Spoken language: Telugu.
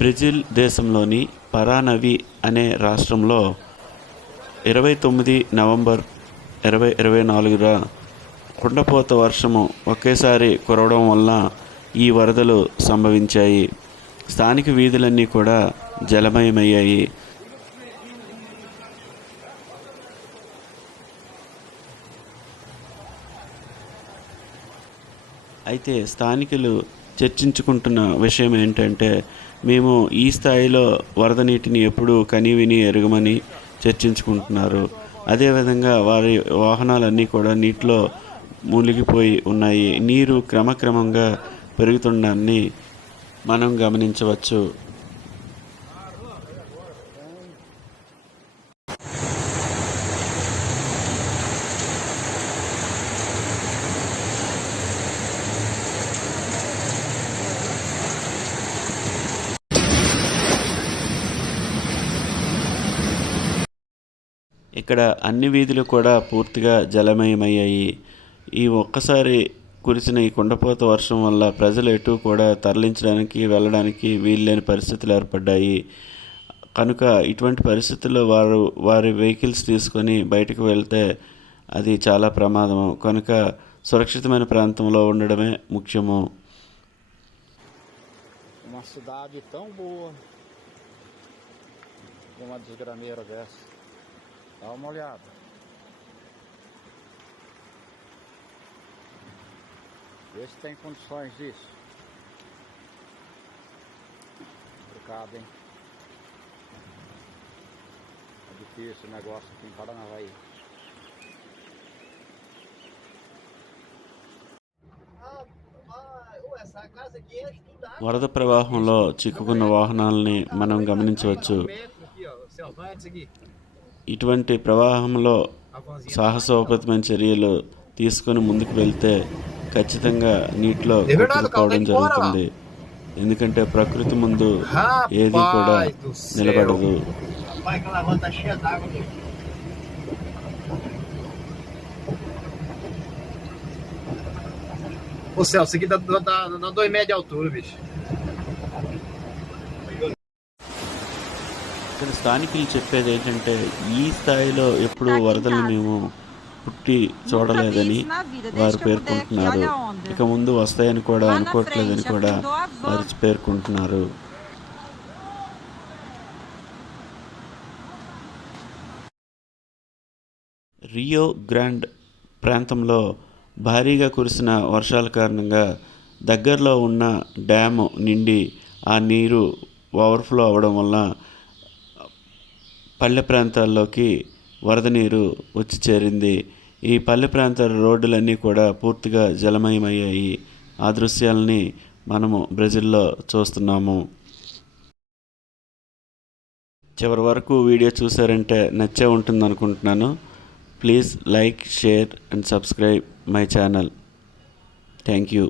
బ్రెజిల్ దేశంలోని పరానవి అనే రాష్ట్రంలో 29 నవంబర్ 2024న కుండపోత వర్షము ఒకేసారి కురవడం వలన ఈ వరదలు సంభవించాయి. స్థానిక వీధులన్నీ కూడా జలమయమయ్యాయి. అయితే స్థానికులు చర్చించుకుంటున్న విషయం ఏంటంటే, మేము ఈ స్థాయిలో వరద నీటిని ఎప్పుడూ కనీవిని ఎరుగమని చర్చించుకుంటున్నారు. అదేవిధంగా వారి వాహనాలన్నీ కూడా నీటిలో మునిగిపోయి ఉన్నాయి. నీరు క్రమక్రమంగా పెరుగుతుండడాన్ని మనం గమనించవచ్చు. ఇక్కడ అన్ని వీధులు కూడా పూర్తిగా జలమయమయ్యాయి. ఈ ఒక్కసారి కురిసిన ఈ కుండపోత వర్షం వల్ల ప్రజలు ఎటు కూడా తరలించడానికి వెళ్ళడానికి వీల్లేని పరిస్థితులు ఏర్పడ్డాయి. కనుక ఇటువంటి పరిస్థితుల్లో వారి వెహికల్స్ తీసుకొని బయటకు వెళ్తే అది చాలా ప్రమాదము. కనుక సురక్షితమైన ప్రాంతంలో ఉండడమే ముఖ్యము. Uma cidade tão boa, uma desgrameira dessa. Dá uma olhada. Vê se tem condições disso. Complicado, hein? É difícil o negócio aqui em Paranavaí. వరద ప్రవాహంలో చిక్కుకున్న వాహనాలని మనం గమనించవచ్చు. ఇటువంటి ప్రవాహంలో సాహసోపేతమైన చర్యలు తీసుకొని ముందుకు వెళ్తే ఖచ్చితంగా నీటిలో కొట్టుకుపోవడం జరుగుతుంది. ఎందుకంటే ప్రకృతి ముందు ఏది కూడా నిలబడదు. Ô Celso, isso aqui dá 2 metros de altura, bicho. ఇక్కడ స్థానికులు చెప్పేది ఏంటంటే, ఈ స్థాయిలో ఎప్పుడు వరదలు మేము పుట్టి చూడలేదని వారు పేర్కొంటున్నారు. ఇక ముందు వస్తాయని కూడా అనుకోవట్లేదని కూడా వారు పేర్కొంటున్నారు. రియో గ్రాండ్ ప్రాంతంలో భారీగా కురిసిన వర్షాల కారణంగా దగ్గరలో ఉన్న డ్యాము నిండి ఆ నీరు ఓవర్ఫ్లో అవ్వడం వల్ల పల్లె ప్రాంతాల్లోకి వరద నీరు వచ్చి చేరింది. ఈ పల్లె ప్రాంతాల రోడ్డులన్నీ కూడా పూర్తిగా జలమయమయ్యాయి. ఆ దృశ్యాలని మనము బ్రెజిల్లో చూస్తున్నాము. చివరి వరకు వీడియో చూసారంటే నచ్చే ఉంటుంది అనుకుంటున్నాను. Please like, share and subscribe my channel. Thank you.